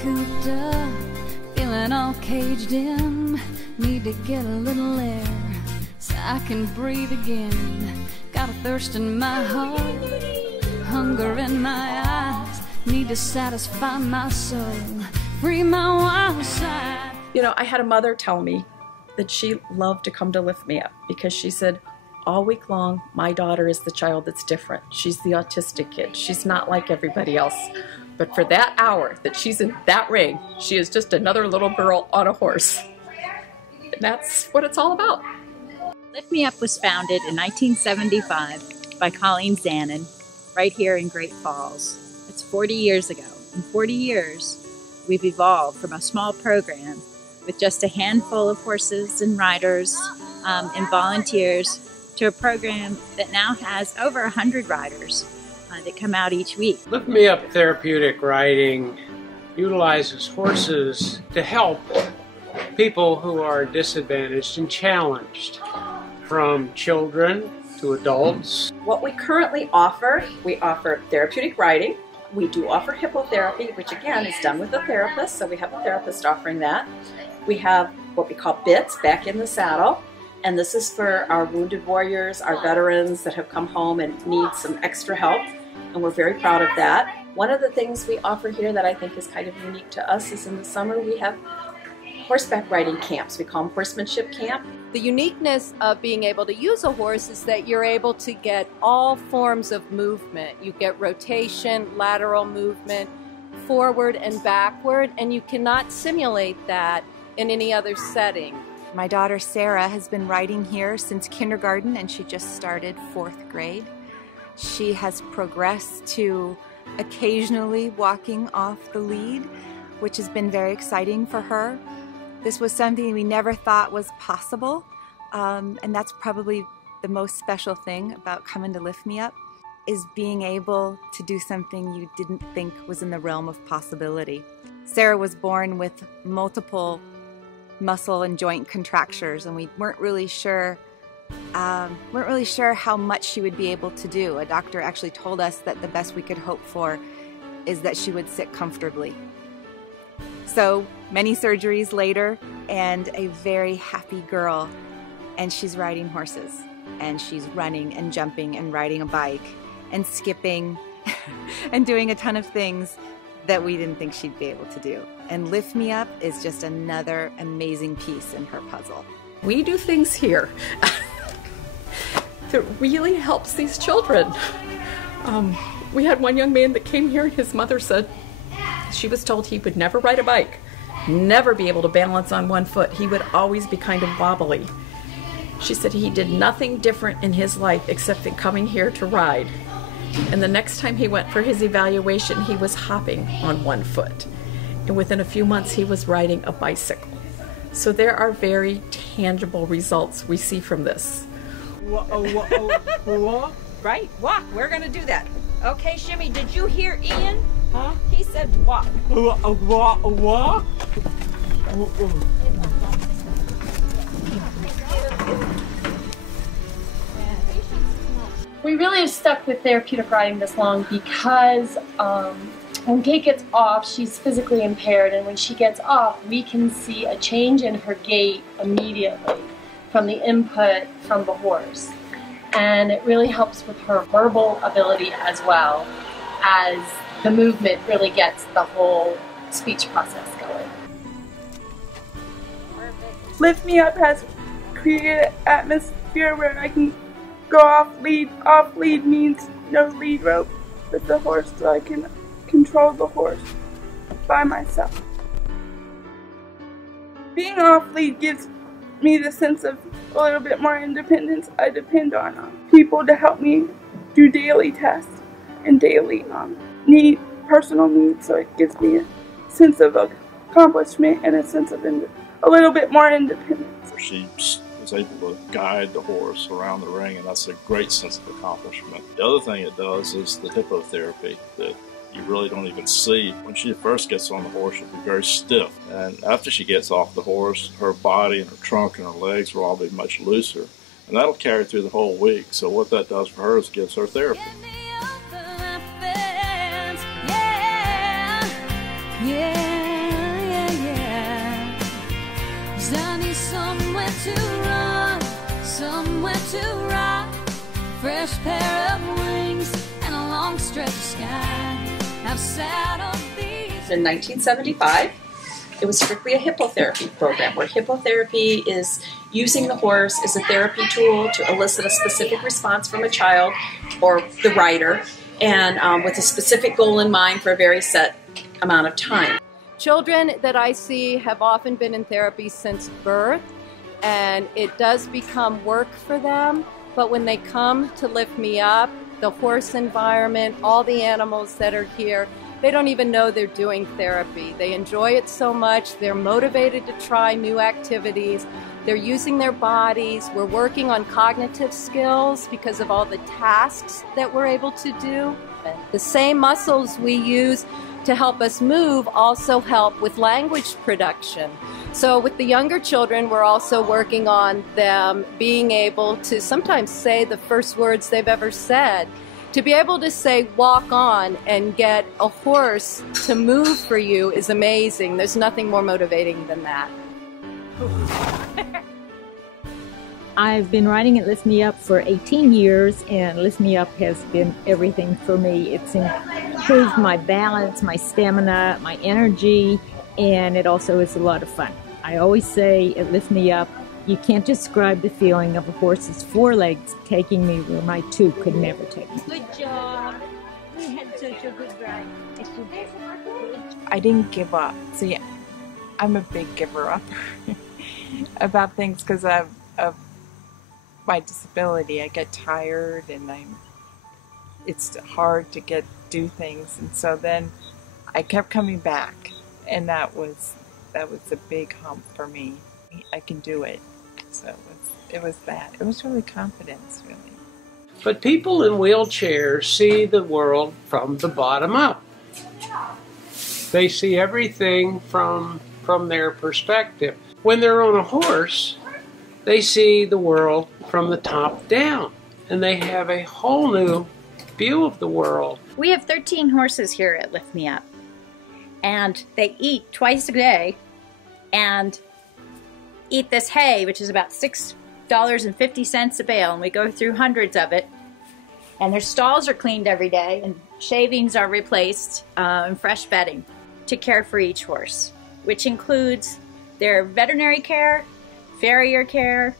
cooped up, feeling all caged in. Need to get a little air so I can breathe again. Got a thirst in my heart, hunger in my eyes. Need to satisfy my soul, free my wild side. You know, I had a mother tell me that she loved to come to Lift Me Up because she said, all week long, my daughter is the child that's different. She's the autistic kid. She's not like everybody else. But for that hour that she's in that ring, she is just another little girl on a horse. And that's what it's all about. Lift Me Up was founded in 1975 by Colleen Zanin right here in Great Falls. It's 40 years ago. In 40 years, we've evolved from a small program with just a handful of horses and riders and volunteers to a program that now has over 100 riders that come out each week. Lift Me Up Therapeutic Riding utilizes horses to help people who are disadvantaged and challenged, from children to adults. What we currently offer, we offer therapeutic riding. We do offer hippotherapy, which again is done with a therapist, so we have a therapist offering that. We have what we call bits, back in the saddle, and this is for our wounded warriors, our veterans that have come home and need some extra help, and we're very proud of that. One of the things we offer here that I think is kind of unique to us is in the summer we have horseback riding camps. We call them horsemanship camp. The uniqueness of being able to use a horse is that you're able to get all forms of movement. You get rotation, lateral movement, forward and backward, and you cannot simulate that in any other setting. My daughter Sarah has been riding here since kindergarten, and she just started 4th grade. She has progressed to occasionally walking off the lead, which has been very exciting for her. This was something we never thought was possible, and that's probably the most special thing about coming to Lift Me Up, is being able to do something you didn't think was in the realm of possibility. Sarah was born with multiple muscle and joint contractures, and we weren't really sure how much she would be able to do. A doctor actually told us that the best we could hope for is that she would sit comfortably. So many surgeries later, and a very happy girl, and she's riding horses, and she's running and jumping and riding a bike and skipping and doing a ton of things that we didn't think she'd be able to do. And Lift Me Up is just another amazing piece in her puzzle. We do things here that really helps these children. We had one young man that came here and his mother said she was told he would never ride a bike, never be able to balance on one foot. He would always be kind of wobbly. She said he did nothing different in his life except for coming here to ride. And the next time he went for his evaluation, he was hopping on one foot. And within a few months, he was riding a bicycle. So there are very tangible results we see from this. Right, walk. We're going to do that. Okay, Shimmy, did you hear Ian? Huh? He said walk. Walk? We really have stuck with therapeutic riding this long because when Kate gets off, she's physically impaired, and when she gets off, we can see a change in her gait immediately from the input from the horse. And it really helps with her verbal ability as well, as the movement really gets the whole speech process going. Lift Me Up has created an atmosphere where I can go off lead. Off lead means no lead rope with the horse, so I can control the horse by myself. Being off lead gives me the sense of a little bit more independence. I depend on people to help me do daily tasks and daily personal needs, so it gives me a sense of accomplishment and a sense of a little bit more independence. She is able to guide the horse around the ring, and that's a great sense of accomplishment. The other thing it does is the hippotherapy that you really don't even see. When she first gets on the horse, she'll be very stiff, and after she gets off the horse, her body and her trunk and her legs will all be much looser, and that'll carry through the whole week. So what that does for her is gives her therapy. Yeah. fresh pair of wings and a long stretch of sky. I've saddled these. In 1975, it was strictly a hippotherapy program where hippotherapy is using the horse as a therapy tool to elicit a specific response from a child or the rider, and with a specific goal in mind for a very set amount of time. Children that I see have often been in therapy since birth, and it does become work for them, but when they come to Lift Me Up, the horse environment, all the animals that are here, they don't even know they're doing therapy. They enjoy it so much, they're motivated to try new activities, they're using their bodies, we're working on cognitive skills because of all the tasks that we're able to do. The same muscles we use to help us move also help with language production. So with the younger children, we're also working on them being able to sometimes say the first words they've ever said. To be able to say walk on and get a horse to move for you is amazing. There's nothing more motivating than that. I've been riding at Lift Me Up for 18 years, and Lift Me Up has been everything for me. It's improved my balance, my stamina, my energy, and it also is a lot of fun. I always say at Lift Me Up, you can't describe the feeling of a horse's forelegs taking me where my two could never take me. Good job. We had such a good ride. I didn't give up. See, I'm a big giver up about things because of my disability. I get tired and it's hard to do things, and so then I kept coming back, and that was a big hump for me. I can do it. So it was that. It was really confidence, really. But people in wheelchairs see the world from the bottom up. They see everything from their perspective. When they're on a horse, they see the world from the top down, and they have a whole new view of the world. We have 13 horses here at Lift Me Up, and they eat twice a day and eat this hay, which is about $6.50 a bale, and we go through hundreds of it. And their stalls are cleaned every day, and shavings are replaced, and fresh bedding to care for each horse, which includes their veterinary care, farrier care,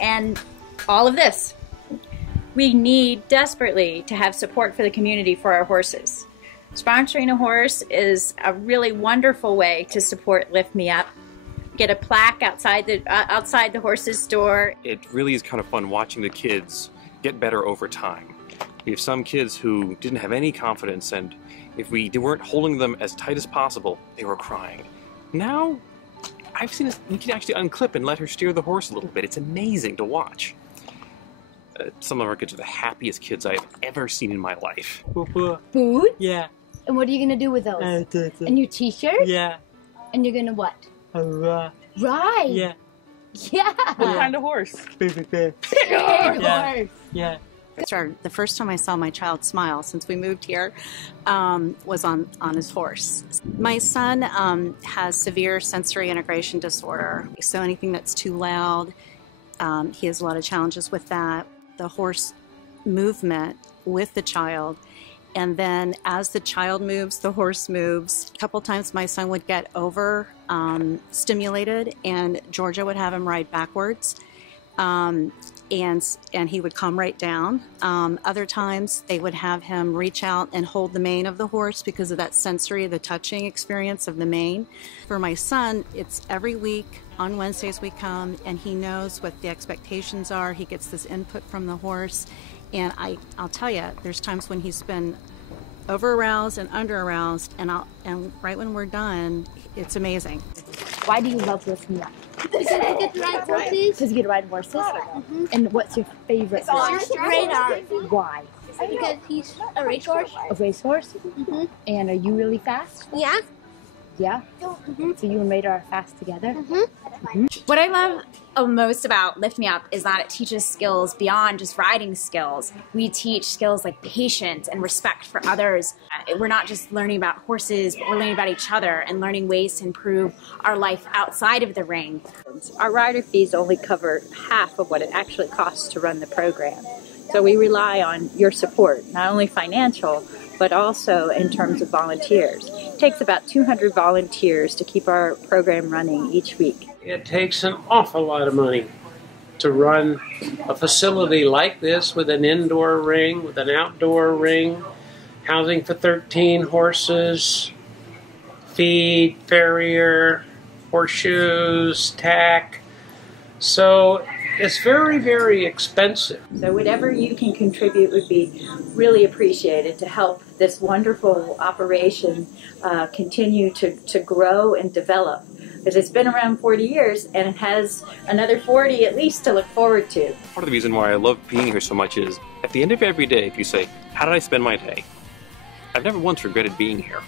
and all of this. We need desperately to have support for the community for our horses. Sponsoring a horse is a really wonderful way to support Lift Me Up. Get a plaque outside the horse's door. It really is kind of fun watching the kids get better over time. We have some kids who didn't have any confidence, and if we weren't holding them as tight as possible, they were crying. Now, I've seen we can actually unclip and let her steer the horse a little bit. It's amazing to watch. Some of our kids are the happiest kids I've ever seen in my life. Food? Yeah. And what are you gonna do with those? And your t-shirt? Yeah. And you're gonna what? Right. Yeah. Yeah. What kind of horse? Big horse. Yeah. The first time I saw my child smile since we moved here was on his horse. My son has severe sensory integration disorder, so anything that's too loud, he has a lot of challenges with that. The horse movement with the child, and then as the child moves, the horse moves. A couple times my son would get over stimulated, and Georgia would have him ride backwards. And he would come right down. Other times they would have him reach out and hold the mane of the horse because of that sensory, the touching experience of the mane. For my son, it's every week on Wednesdays we come, and he knows what the expectations are. He gets this input from the horse, and I'll tell you, there's times when he's been over aroused and under aroused, and right when we're done, it's amazing. Why do you love Lift Me Up? Because I get to ride horses. Because you get to ride horses? Mm-hmm. And what's your favorite horse? Radar. Why? Because he's a racehorse. A racehorse? Mm-hmm. And are you really fast? Yeah. Yeah? Mm-hmm. So you and Radar are fast together? Mm-hmm. Mm-hmm. What I love most about Lift Me Up is that it teaches skills beyond just riding skills. We teach skills like patience and respect for others. We're not just learning about horses, but we're learning about each other and learning ways to improve our life outside of the ring. Our rider fees only cover half of what it actually costs to run the program. So we rely on your support, not only financial, but also in terms of volunteers. It takes about 200 volunteers to keep our program running each week. It takes an awful lot of money to run a facility like this with an indoor ring, with an outdoor ring, housing for 13 horses, feed, farrier, horseshoes, tack. So it's very, very expensive. So whatever you can contribute would be really appreciated to help this wonderful operation continue to grow and develop. Because it's been around 40 years and it has another 40 at least to look forward to. Part of the reason why I love being here so much is at the end of every day, if you say, how did I spend my day? I've never once regretted being here.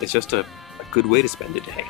It's just a good way to spend a day.